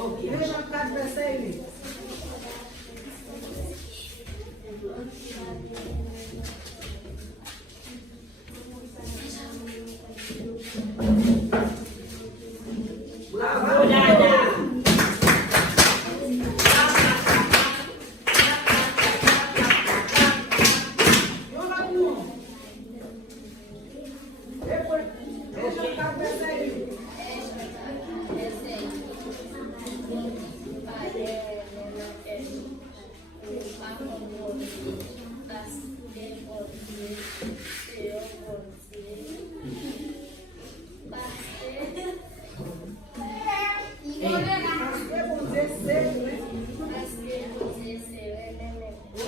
Jean 4, verset 8. Bravo, Dada. Jean 4, verset 8.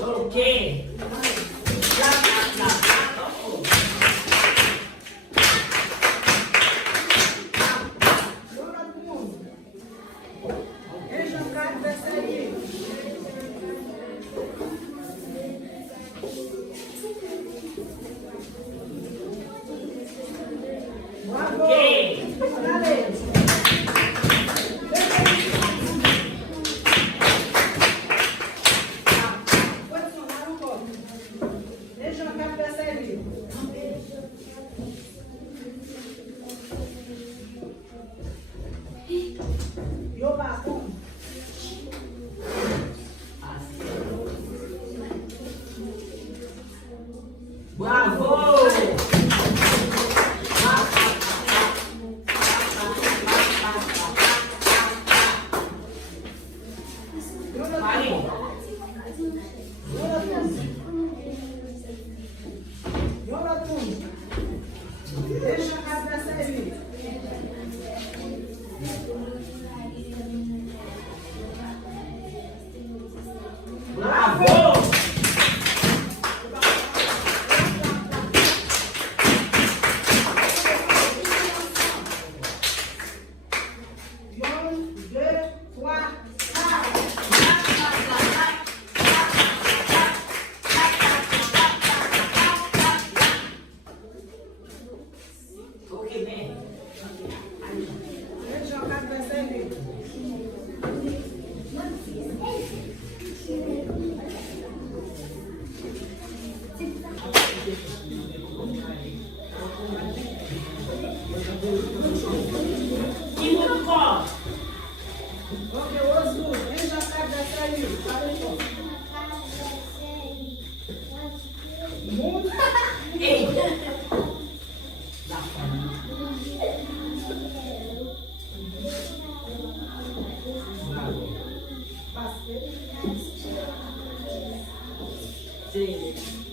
Ok. Jean 4, verset 8. Bravo. Allez. Jean 4, verset 8. Yo bakom. Bravo. Allez. Jean 4, verset 8. Bravo. Yon, 2, 3, 4. Ok, mais. Jean 4, verset 8. Qui me encore? Ok, Ozu, Jean 4, verset 8. Parlez fort. Moun. Hey. Parce que C'est